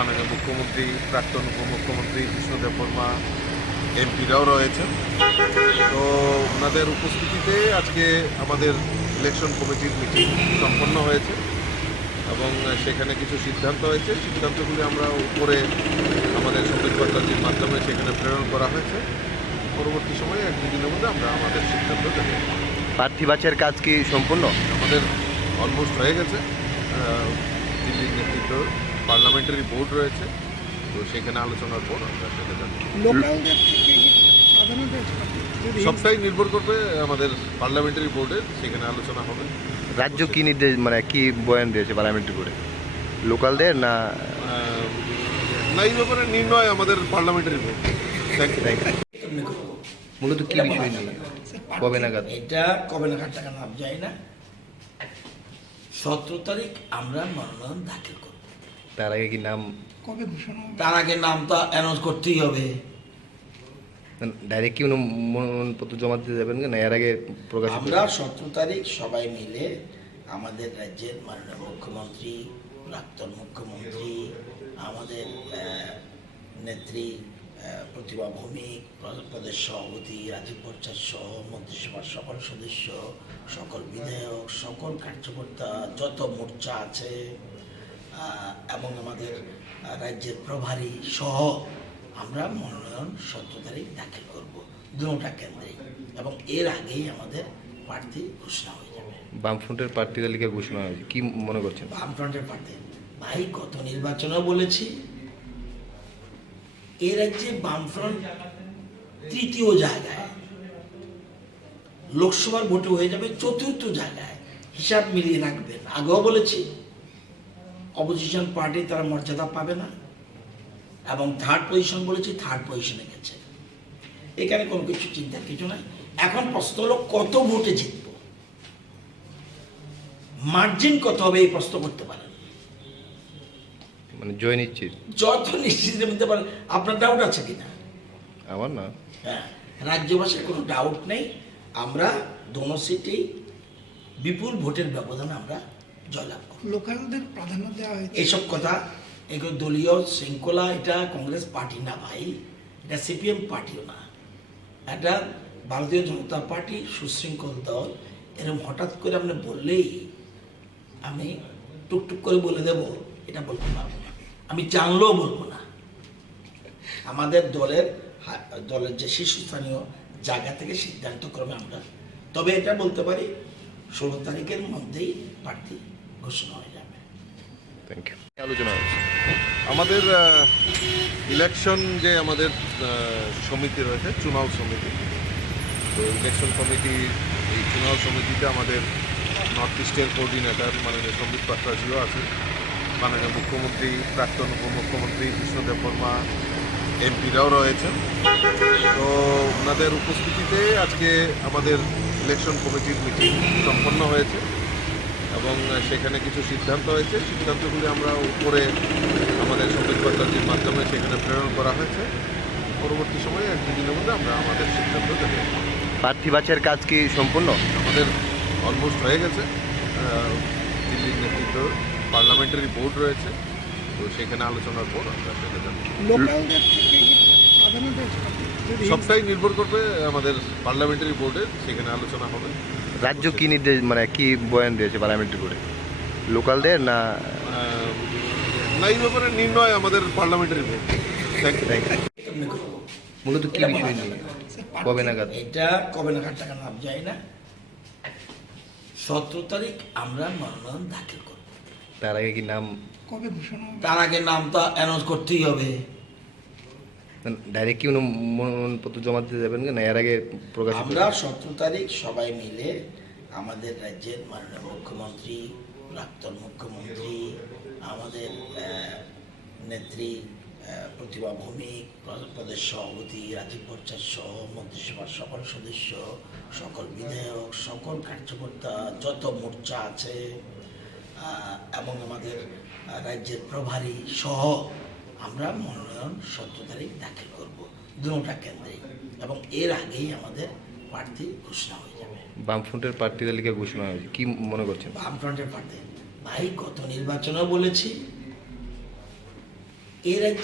মাননীয় মুখ্যমন্ত্রী, প্রাক্তন উপমুখ্যমন্ত্রী কৃষ্ণদেব বর্মা, এমপিরাও রয়েছেন। তো ওনাদের উপস্থিতিতে আজকে আমাদের ইলেকশন কমিটির মিটিং সম্পন্ন হয়েছে এবং সেখানে কিছু সিদ্ধান্ত হয়েছে। সিদ্ধান্তগুলি আমরা উপরে আমাদের সংবাদ পত্রাদির মাধ্যমে সেখানে প্রেরণ করা হয়েছে। পরবর্তী সময়ে এক দুদিনের মধ্যে আমরা আমাদের সিদ্ধান্ত দেব। প্রার্থী বাছাইয়ের কাজ কি সম্পূর্ণ? আমাদের অলমোস্ট হয়ে গেছে। দিল্লির নেতৃত্ব পার্লামেন্টারি বোর্ড রয়েছে, তো সেখানে আলোচনার পর আমরা সেটা জানি। লোকালদের থেকে প্রাধান্য দিয়েছে যদি সবটাই নির্ভর করবে আমাদের পার্লামেন্টারি বোর্ডের, সেখানে আলোচনা হবে। রাজ্য কি নির্দেশ মানে কি বয়ান দিয়েছে পার্লামেন্টারি করে? লোকালদের না না, এই ব্যাপারে নির্ণয় আমাদের পার্লামেন্টারি বোর্ড। Thank you. মূলত কি বিষয় নিয়ে কবে নাগাদ? এটা কবে নাগাদ টাকা নাম যায় না। 17 তারিখ আমরা মনোনয়ন দাখিল করব। তার আগে কি নাম কবে ঘোষণা হবে? তার আগে নামটা অ্যানাউন্স করতেই হবে। ডাইরেক্ট কি মনোনয়নপত্র জমা দিতে যাবেন না এর আগে প্রকাশ? আমরা 17 তারিখ সবাই মিলে আমাদের রাজ্যের মাননীয় মুখ্যমন্ত্রী, প্রাক্তন মুখ্যমন্ত্রী, আমাদের নেত্রী প্রতিভা ভৌমিক, প্রদেশ সভাপতি রাজীব ভট্টাচার্য সহ মন্ত্রিসভার সকল সদস্য, সকল বিধায়ক, সকল কার্যকর্তা, যত মোর্চা আছে এবং আমাদের রাজ্যের প্রভারী সহ আমরা মনোনয়ন 17 তারিখ দাখিল করব দুটা কেন্দ্রে, এবং এর আগেই আমাদের প্রার্থী ঘোষণা হয়ে যাবে। বামফ্রন্টের প্রার্থী তালিকা ঘোষণা হয়েছে, কি মনে করছেন? বামফ্রন্টের প্রার্থী ভাই গত নির্বাচনেও বলেছি, এ রাজ্যে বামফ্রন্ট তৃতীয় জায়গায়, লোকসভার ভোটে হয়ে যাবে 4র্থ জায়গায়। হিসাব মিলিয়ে রাখবেন। আগেও বলেছি অপোজিশন পার্টি তারা মর্যাদা পাবে না, এবং 3rd পজিশন বলেছি, 3rd পজিশনে গেছে। এখানে কোনো কিছু চিন্তার কিছু নাই। এখন প্রশ্ন হলো কত ভোটে জিতব, মার্জিন কত হবে, এই প্রশ্ন করতে পারেন। মানে জয় নিশ্চিত? যত নিশ্চিত নিতে পারেন। আপনার ডাউট আছে কিনা? আমার না। হ্যাঁ, রাজ্যবাসীর কোনো ডাউট নেই। আমরা দোনো সিটেই বিপুল ভোটের ব্যবধানে আমরা জয়লাভ করব। লোকালদের প্রাধান্য দেওয়া হয়েছে। এইসব কথা, এগুলো দলীয় শৃঙ্খলা। এটা কংগ্রেস পার্টি না ভাই, এটা সিপিএম পার্টিও না, এটা ভারতীয় জনতা পার্টি, সুশৃঙ্খল দল। এরকম হঠাৎ করে আপনি বললেই আমি টুকটুক করে বলে দেব, এটা বলতে পারবো না। আমি জানলেও বলবো না। আমাদের দলের যে শীর্ষস্থানীয় জায়গা থেকে সিদ্ধান্তক্রমে আমরা, তবে এটা বলতে পারি 16 তারিখের মধ্যেই প্রার্থী ঘোষণা হয়ে যাবে। Thank you. আলোচনা হয়েছে আমাদের ইলেকশন যে আমাদের সমিতি রয়েছে, চুনাও সমিতি, তো ইলেকশন কমিটি, এই চুনাও সমিতিতে আমাদের নর্থ ইস্টের কোঅর্ডিনেটর মাননীয় সম্বিত পাত্রাজিও আছেন, মাননীয় মুখ্যমন্ত্রী, প্রাক্তন উপমুখ্যমন্ত্রী কৃষ্ণদেব বর্মা, এমপিরাও রয়েছেন। তো ওনাদের উপস্থিতিতে আজকে আমাদের ইলেকশন কমিটির মিটিং সম্পন্ন হয়েছে এবং সেখানে কিছু সিদ্ধান্ত হয়েছে। সিদ্ধান্তগুলি আমরা উপরে আমাদের সংবাদ পত্রাদির মাধ্যমে সেখানে প্রেরণ করা হয়েছে। পরবর্তী সময়ে এক দুদিনের মধ্যে আমরা আমাদের সিদ্ধান্ত দেব। প্রার্থী বাছাইয়ের কাজ কি সম্পূর্ণ? আমাদের অলমোস্ট হয়ে গেছে। দিল্লির নেতৃত্ব পার্লামেন্টারি বোর্ড রয়েছে, তো সেখানে আলোচনার পর আমরা সেটা জানি। লোকালদের থেকে প্রাধান্য দিয়েছে যদি সবটাই নির্ভর করবে আমাদের পার্লামেন্টারি বোর্ডের, সেখানে আলোচনা হবে। রাজ্য কি নির্দেশ মানে কি বয়ান দিয়েছে পার্লামেন্টারি করে? লোকালদের না না, এই ব্যাপারে নির্ণয় আমাদের পার্লামেন্টারি বোর্ড। Thank you. এমনি করবো। মূলত কি বিষয় নিয়ে কবে নাগাদ? এটা কবে নাগাদ টাকা নাম যায় না। 17 তারিখ আমরা মনোনয়ন দাখিল করব। তার আগে কি নাম কবে ঘোষণা হবে? তার আগে নামটা অ্যানাউন্স করতেই হবে। ডাইরেক্ট কি মনোনয়নপত্র জমা দিতে যাবেন না এর আগে প্রকাশ? আমরা 17 তারিখ সবাই মিলে আমাদের রাজ্যের মাননীয় মুখ্যমন্ত্রী, প্রাক্তন মুখ্যমন্ত্রী, আমাদের নেত্রী প্রতিভা ভৌমিক, প্রদেশ সভাপতি রাজীব ভট্টাচার্য সহ মন্ত্রিসভার সকল সদস্য, সকল বিধায়ক, সকল কার্যকর্তা, যত মোর্চা আছে এবং আমাদের রাজ্যের প্রভারী সহ আমরা মনোনয়ন 17 তারিখ দাখিল করব দুটা কেন্দ্রে, এবং এর আগেই আমাদের প্রার্থী ঘোষণা হয়ে যাবে। বামফ্রন্টের প্রার্থী তালিকা ঘোষণা হয়েছে, কি মনে করছেন? বামফ্রন্টের প্রার্থী ভাই গত নির্বাচনেও বলেছি, এর